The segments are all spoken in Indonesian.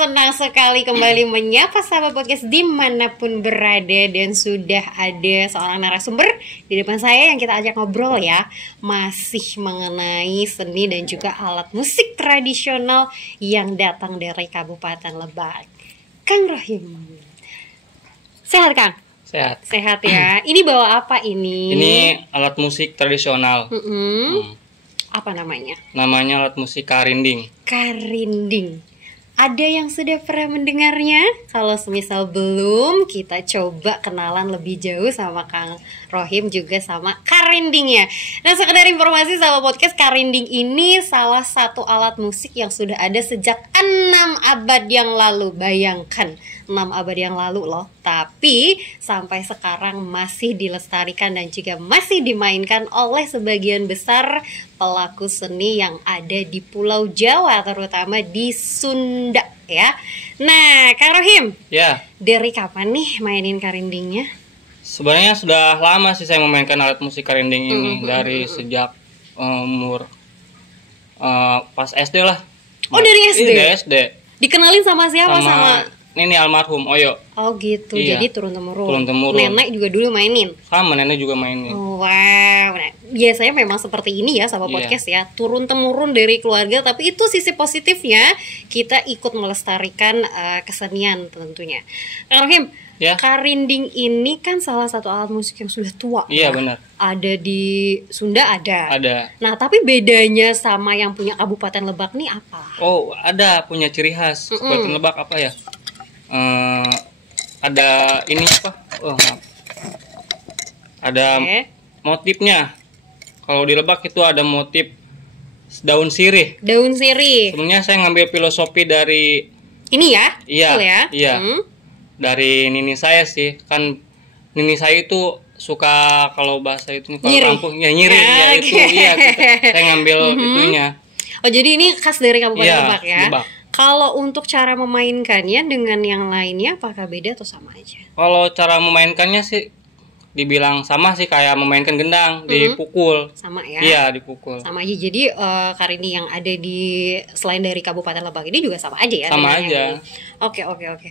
senang sekali kembali menyapa sahabat podcast dimanapun berada. Dan sudah ada seorang narasumber di depan saya yang kita ajak ngobrol ya. Masih mengenai seni dan juga alat musik tradisional yang datang dari Kabupaten Lebak. Kang Rohim. Sehat Kang? Sehat. Sehat ya. Ini bawa apa ini? Ini alat musik tradisional. Apa namanya? Namanya alat musik karinding. Karinding. Ada yang sudah pernah mendengarnya? Kalau semisal belum, kita coba kenalan lebih jauh sama Kang Rohim juga sama karindingnya. Nah, sekedar informasi sama podcast, karinding ini salah satu alat musik yang sudah ada sejak 6 abad yang lalu. Bayangkan, 6 abad yang lalu loh. Tapi sampai sekarang masih dilestarikan dan juga masih dimainkan oleh sebagian besar pelaku seni yang ada di Pulau Jawa, terutama di Sunda ya. Nah, Kang Rohim, Ya, dari kapan nih mainin karindingnya? sebenarnya sudah lama sih saya memainkan alat musik karinding ini. Dari sejak umur pas SD lah. Oh, dari SD? Iya, dari SD. Dikenalin sama siapa? Sama ini almarhum Oyo. Oh gitu, Iya. jadi turun-temurun. Turun-temurun. Nenek juga dulu mainin? Sama nenek juga mainin. Wow, nah, biasanya memang seperti ini ya sama Iya. podcast ya, turun-temurun dari keluarga. Tapi itu sisi positifnya, kita ikut melestarikan kesenian tentunya. Kang Rohim, Ya. karinding ini kan salah satu alat musik yang sudah tua. Iya, ya? benar. Ada di Sunda ada. Ada. Nah, tapi bedanya sama yang punya Kabupaten Lebak nih apa? Oh, ada punya ciri khas. Kabupaten Lebak apa ya? Ada ini apa? Oh, maaf. Ada Oke. motifnya. Kalau di Lebak itu ada motif daun sirih. Daun sirih. Sebenarnya saya ngambil filosofi dari Ini ya? Iya, Betul ya? iya. Dari nini saya sih. Kan nini saya itu suka, kalau bahasa itu kalau Nyiri. kampung ya nyiri ya, Oke. itu iya. Saya ngambil itunya. Oh, jadi ini khas dari Kabupaten Iya, Lebak ya? Lebak. Kalau untuk cara memainkannya dengan yang lainnya apakah beda atau sama aja? Kalau cara memainkannya sih dibilang sama sih, kayak memainkan gendang, dipukul. Sama ya? Iya, dipukul. Sama aja. Jadi karinding yang ada di selain dari Kabupaten Lebak ini juga sama aja ya? Sama dengan yang aja. ini? Oke.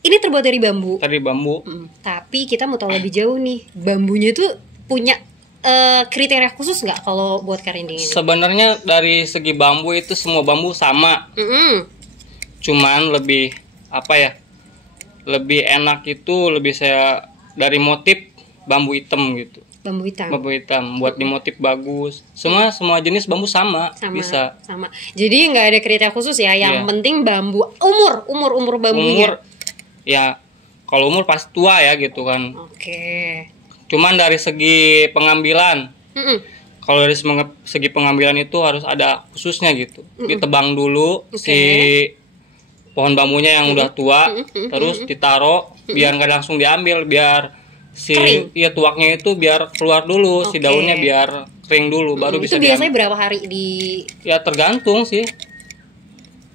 Ini terbuat dari bambu. Tadi bambu. Tapi kita mau tahu lebih jauh nih, bambunya itu punya kriteria khusus nggak kalau buat karinding ini? Sebenarnya dari segi bambu itu semua bambu sama. Cuman lebih apa ya? Lebih enak itu lebih saya dari motif bambu hitam gitu. Bambu hitam. Bambu hitam buat di motif bagus. Semua jenis bambu sama, bisa. Sama. Jadi nggak ada kriteria khusus ya. Yang Iya. penting bambu. Umur bambunya. Umur ya, kalau umur pasti tua ya gitu kan. Oke. Cuman dari segi pengambilan, kalau dari segi pengambilan itu harus ada khususnya gitu. Ditebang dulu si pohon bambunya yang udah tua, terus ditaro biar nggak langsung diambil, biar si Kering. iya tuaknya itu biar keluar dulu, si Oke. daunnya biar kering dulu, baru Itu bisa biasanya diambil. berapa hari di? Ya tergantung sih.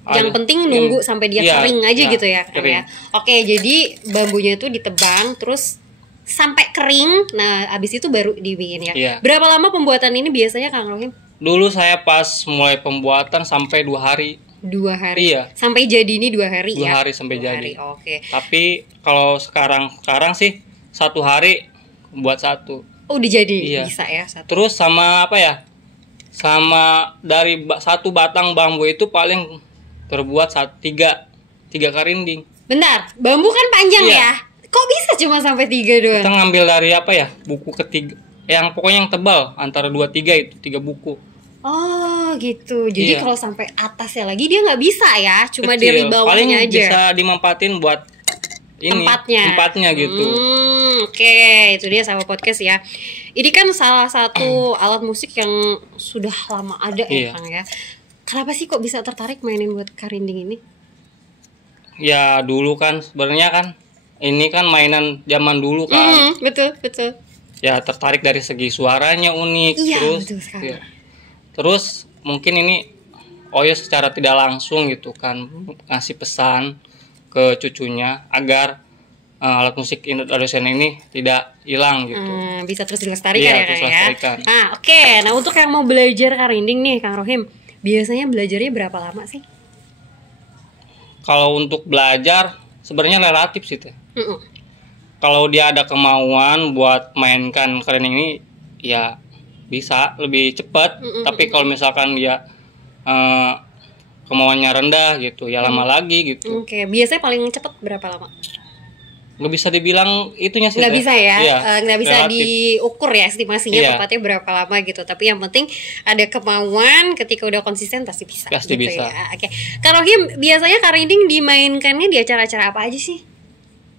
Yang penting nunggu sampai dia iya, kering aja iya, gitu ya, Kang, kering. ya. Oke, jadi bambunya itu ditebang terus sampai kering. Nah, abis itu baru dibikin ya. Iya. Berapa lama pembuatan ini biasanya, Kang Rohim? Dulu saya pas mulai pembuatan sampai 2 hari. 2 hari. Iya. Sampai jadi ini 2 hari 2 ya. hari sampai 2 jadi. hari, Oke. Tapi kalau sekarang sih 1 hari buat 1. Oh, udah jadi. Iya. Bisa ya satu. Terus sama apa ya? Sama dari satu batang bambu itu paling terbuat 3 karinding. Bentar, bambu kan panjang Iya. ya? Kok bisa cuma sampai 3 doang? Kita ngambil dari apa ya? Buku ketiga. Yang pokoknya yang tebal antara 2 3 itu 3 buku. Oh gitu. Jadi Iya. kalau sampai atasnya lagi dia nggak bisa ya, cuma Kecil. dari Paling bawahnya aja. bisa dimanfaatin buat ini tempatnya gitu. Oke, itu dia sama podcast ya. Ini kan salah satu alat musik yang sudah lama ada ya, Iya. Kang ya. Kenapa sih kok bisa tertarik mainin buat karinding ini? Ya dulu kan sebenarnya kan ini kan mainan zaman dulu kan. Betul. Ya tertarik dari segi suaranya unik. Iya, Terus betul sekali. ya. Terus mungkin ini Oyo secara tidak langsung gitu kan ngasih pesan ke cucunya agar alat musik tradisional ini tidak hilang gitu. Bisa terus dilestarikan Iya, ya, terus Kang ya. dilestarikan. Nah, oke. Nah, untuk yang mau belajar karinding nih, Kang Rohim, biasanya belajarnya berapa lama sih? Kalau untuk belajar sebenarnya relatif sih teh. Kalau dia ada kemauan buat mainkan kerening ini ya bisa lebih cepat. Tapi kalau misalkan dia kemauannya rendah gitu ya lama lagi gitu. Oke, biasanya paling cepat berapa lama? Nggak bisa dibilang itunya sih. Nggak bisa ya, iya, nggak bisa relatif. diukur ya estimasinya Iya. tepatnya berapa lama gitu. Tapi yang penting ada kemauan, ketika udah konsisten pasti bisa. Pasti gitu bisa. Ya. Oke, Kak Rohim biasanya karinding dimainkannya di acara-acara apa aja sih?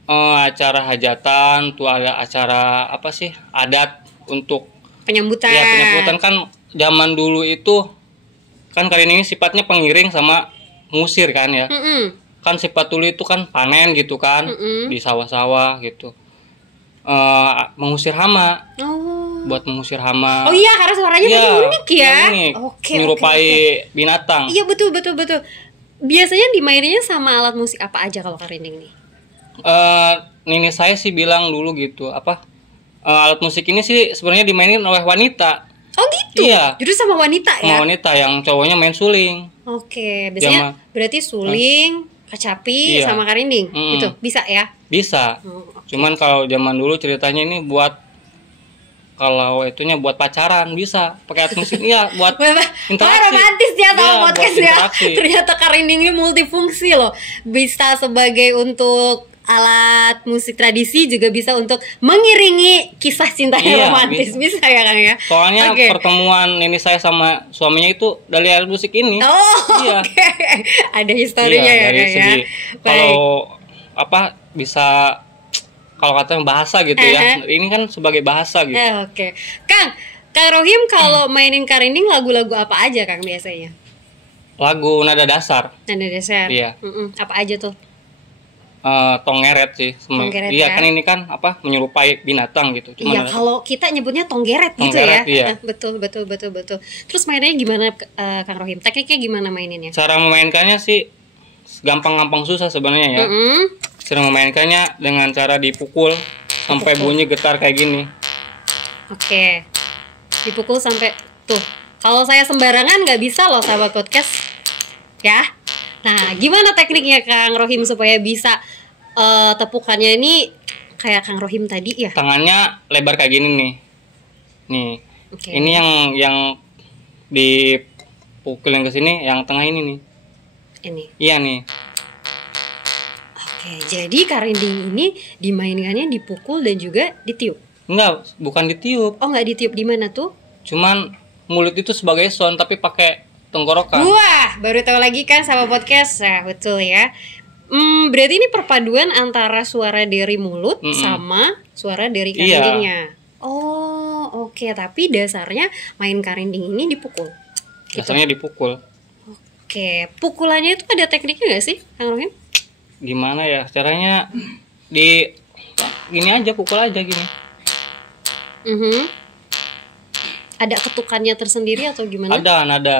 Acara hajatan tuh ada acara apa sih adat untuk Penyambutan. ya penyambutan kan zaman dulu itu kan kalian ini sifatnya pengiring sama ngusir kan ya. Kan sifat dulu itu kan panen gitu kan di sawah-sawah gitu. Mengusir hama. Buat mengusir hama. Oh iya, karena suaranya tadi unik ya. Unik. Oke. Menyerupai binatang. Iya betul. Biasanya dimaininnya sama alat musik apa aja kalau karinding nih? Nini saya sih bilang dulu gitu alat musik ini sih sebenarnya dimainin oleh wanita. Oh gitu. Iya. Justru sama wanita ya. Sama wanita yang cowoknya main suling. Oke, biasanya berarti suling, kecapi, Iya. sama karinding gitu. Bisa ya? Bisa. Okay. Cuman kalau zaman dulu ceritanya ini buat kalau itunya buat pacaran bisa pakai alat musik ya buat interaksi. Romantis ya sama Iya, podcast buat ya. interaksi. Ternyata karinding ini multifungsi loh. Bisa sebagai untuk alat musik tradisi, juga bisa untuk mengiringi kisah cinta yang Iya, romantis. Bisa ya Kang ya? Soalnya Oke. pertemuan ini saya sama suaminya itu dari alat musik ini. Oh, Iya. oke. Ada historinya Iya, ya dari Kang ya. segi Baik. kalau bisa kalau katanya bahasa gitu ya. Ini kan sebagai bahasa gitu. Oke. Kang Rohim kalau mainin karinding lagu-lagu apa aja Kang biasanya? Lagu nada dasar. Nada dasar. Iya. Apa aja tuh? Tonggeret sih. Tonggeret Iya ya. kan ini kan menyerupai binatang gitu. Iya, nada- kalau kita nyebutnya tonggeret gitu ya. Tonggeret, iya. Betul. Terus mainnya gimana Kang Rohim? Tekniknya gimana maininnya? Cara memainkannya sih gampang-gampang susah sebenarnya ya. Cara memainkannya dengan cara dipukul sampai bunyi getar kayak gini. Oke. Dipukul sampai tuh. Kalau saya sembarangan nggak bisa loh sahabat podcast. Ya. Nah, gimana tekniknya Kang Rohim supaya bisa tepukannya ini kayak Kang Rohim tadi ya? Tangannya lebar kayak gini nih. Nih. Oke. Ini yang dipukulin ke sini, yang tengah ini nih. Ini. Iya nih. Oke, jadi karinding ini dimainkannya dipukul dan juga ditiup. Enggak, bukan ditiup. Oh, nggak ditiup di mana tuh? Cuman mulut itu sebagai sound tapi pakai tenggorokan. Wah, baru tahu lagi kan sama podcast. Nah, betul ya. Berarti ini perpaduan antara suara dari mulut sama suara dari karindingnya. Oh, oke. Tapi dasarnya main karinding ini dipukul. Biasanya dipukul. Oke, pukulannya itu ada tekniknya nggak sih, Kang Rohim? Gimana ya? Caranya gini aja, pukul aja gini. Ada ketukannya tersendiri atau gimana? Ada nada.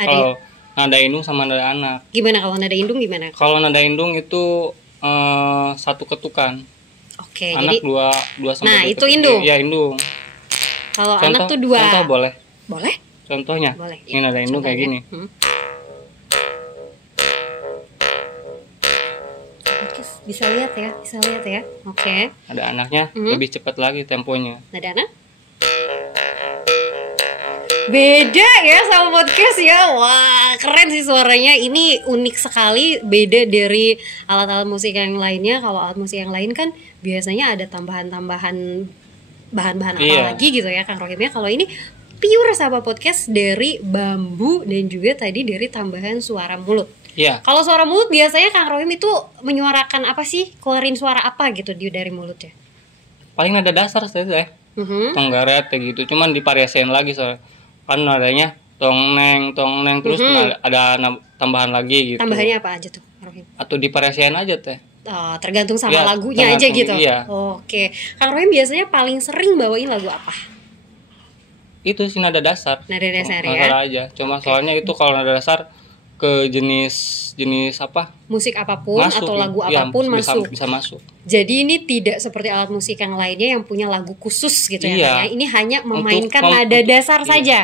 Ada. Kalau nada indung sama nada anak. Gimana kalau nada indung gimana? Kalau nada indung itu satu ketukan. Oke, Anak jadi dua sampai nah, dua itu ketukan. indung. Iya, indung. kalau anak tuh 2. Contoh boleh. Boleh? Contohnya. Boleh. Ini nada indung kayak gini. Oke, bisa lihat ya. Oke. Ada anaknya lebih cepat lagi temponya. Nada anak? Beda ya sama podcast ya. Wah, keren sih suaranya. Ini unik sekali, beda dari alat-alat musik yang lainnya. Kalau alat musik yang lain kan biasanya ada tambahan-tambahan bahan-bahan apa Iya. lagi gitu ya Kang Rohimnya. Kalau ini pure sahabat podcast dari bambu dan juga tadi dari tambahan suara mulut. Iya. Kalau suara mulut biasanya Kang Rohim itu menyuarakan apa sih? Keluarin suara apa gitu dari mulutnya? Paling nada dasar saja. Tonggeret kayak gitu. Cuman divariasiin lagi soalnya. Kan nadanya tong neng terus ada tambahan lagi gitu. Tambahannya apa aja tuh Kang Rohim? Atau divariasiin aja teh. Oh, tergantung sama Ya, lagunya aja tergantung, gitu. iya. Oke. Kang Rohim biasanya paling sering bawain lagu apa? Itu sih nada dasar. Nada dasar ya. Nada aja. Cuma soalnya itu kalau nada dasar ke jenis apa? Musik apapun Masuk, atau lagu ya, apapun masuk. bisa masuk. Jadi ini tidak seperti alat musik yang lainnya yang punya lagu khusus gitu Iya. ya. Kang, ya. Ini hanya memainkan Untuk nada dasar iya. saja.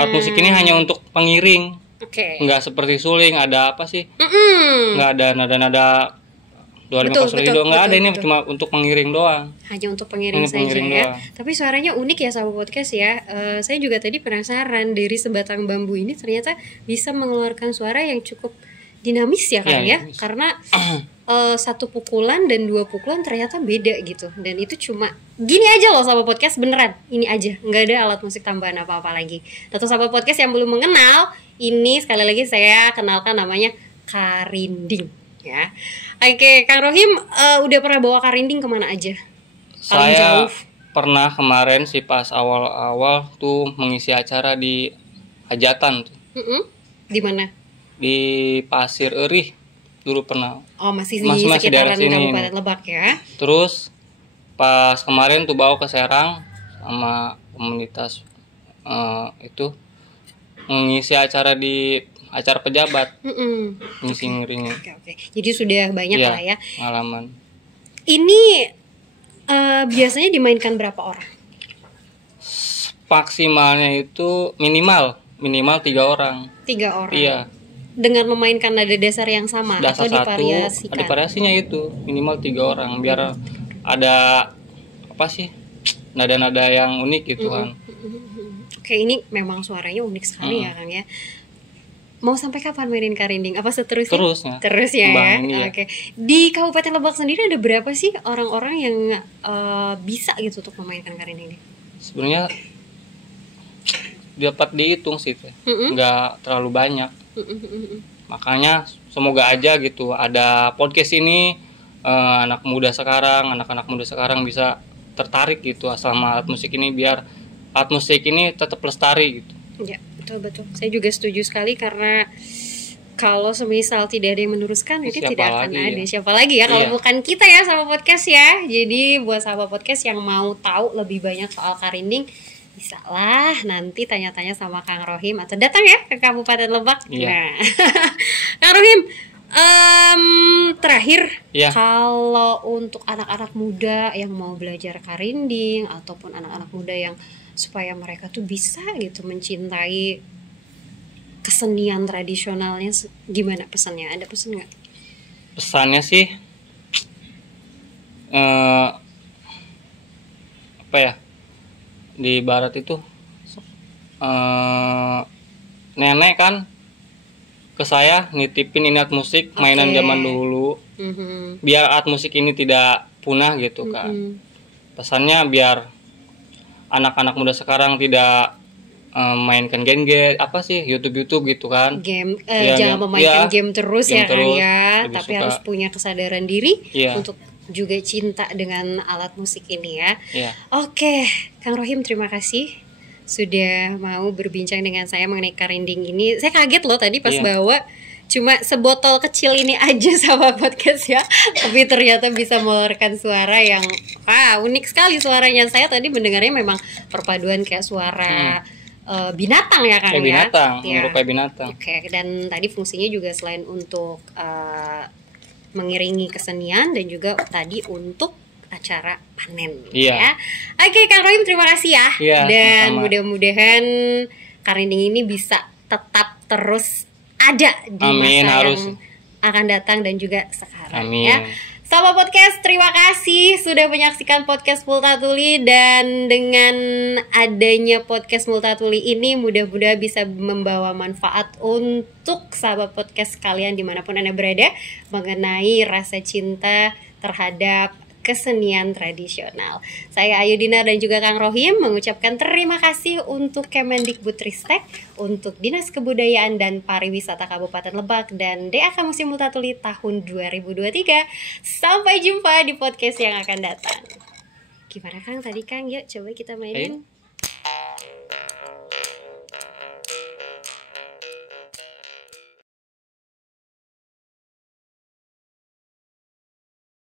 Alat musik ini hanya untuk pengiring. Oke. Nggak seperti suling ada apa sih? Nggak ada nada-nada 25 betul, nggak ada, ini betul. cuma untuk pengiring doang. Hanya untuk pengiring Ini saja pengiring ya. doang. Tapi suaranya unik ya sama podcast ya. Saya juga tadi penasaran dari sebatang bambu ini ternyata bisa mengeluarkan suara yang cukup dinamis ya kan ya. Dinamis. Karena satu pukulan dan dua pukulan ternyata beda gitu. Dan itu cuma gini aja loh sama podcast, beneran. Ini aja, nggak ada alat musik tambahan apa-apa lagi. Tentu sama podcast yang belum mengenal, ini sekali lagi saya kenalkan namanya karinding ya. Oke, Kang Rohim udah pernah bawa karinding kemana aja? Paling Saya jauh? pernah kemarin sih pas awal-awal tuh mengisi acara di hajatan tuh. Di mana? Di Pasir Erih dulu pernah. Oh, masih di Masih sekitaran daerah sini. Kabupaten Lebak ya. Terus pas kemarin tuh bawa ke Serang sama komunitas itu mengisi acara di acara pejabat, ngisi ngiringnya. Oke. Jadi sudah banyak Iya, lah ya. pengalaman. Ini biasanya dimainkan berapa orang? Maksimalnya itu minimal 3 orang. 3 orang. Iya. Dengan memainkan nada dasar yang sama Dasar atau satu, divariasikan? ada variasinya itu minimal 3 orang biar ada apa sih nada-nada yang unik gitu kan. Oke, ini memang suaranya unik sekali ya Kang ya. Mau sampai kapan mainin karinding? Apa seterusnya? Terus ya. Iya. Oke. Di Kabupaten Lebak sendiri ada berapa sih orang-orang yang bisa gitu untuk memainkan karinding ini? Sebenarnya dapat dihitung sih, nggak terlalu banyak. Makanya semoga aja gitu ada podcast ini, anak-anak muda sekarang bisa tertarik gitu sama alat musik ini, biar alat musik ini tetap lestari gitu. Ya, betul. Saya juga setuju sekali karena kalau semisal tidak ada yang meneruskan, ini Siapa tidak akan lagi ada. ya? Siapa lagi ya kalau Iya. bukan kita ya sama podcast ya. Jadi buat sahabat podcast yang mau tahu lebih banyak soal karinding, bisa lah nanti tanya-tanya sama Kang Rohim atau datang ya ke Kabupaten Lebak. Iya. Nah, Kang Rohim, terakhir Iya. kalau untuk anak-anak muda yang mau belajar karinding ataupun anak-anak muda yang supaya mereka tuh bisa gitu mencintai kesenian tradisionalnya, gimana pesannya? Ada pesan nggak? Pesannya sih apa ya, di barat itu nenek kan ke saya nitipin ini alat musik mainan Oke. zaman dulu, biar alat musik ini tidak punah gitu kan. Pesannya biar anak-anak muda sekarang tidak mainkan game apa sih YouTube gitu kan. Game Iya, jangan memainkan iya. game terus Game ya kan terus, ya, lebih tapi suka. harus punya kesadaran diri Iya. untuk juga cinta dengan alat musik ini ya. Iya. Oke, Kang Rohim terima kasih sudah mau berbincang dengan saya mengenai karinding ini. Saya kaget loh tadi pas Iya. bawa cuma sebotol kecil ini aja sama podcast ya, tapi ternyata bisa mengeluarkan suara yang unik sekali suaranya. Saya tadi mendengarnya memang perpaduan kayak suara binatang ya Kang Kayak ya. binatang, Ya. menyerupai binatang. Oke, dan tadi fungsinya juga selain untuk mengiringi kesenian dan juga tadi untuk acara panen. Iya. Ya. Oke, Kang Rohim terima kasih ya. Iya, Dan sama-sama. mudah-mudahan karinding ini bisa tetap terus ada di Amin, masa harus. yang akan datang dan juga sekarang. Amin. Ya. Sahabat podcast, terima kasih sudah menyaksikan podcast Multatuli, dan dengan adanya podcast Multatuli ini mudah-mudahan bisa membawa manfaat untuk sahabat podcast kalian dimanapun Anda berada mengenai rasa cinta terhadap kesenian tradisional. Saya Ayu Dinar dan juga Kang Rohim mengucapkan terima kasih untuk Kemendikbudristek, untuk Dinas Kebudayaan dan Pariwisata Kabupaten Lebak, dan DAK Museum Multatuli tahun 2023. Sampai jumpa di podcast yang akan datang. Gimana Kang tadi Kang? Yuk coba kita mainin.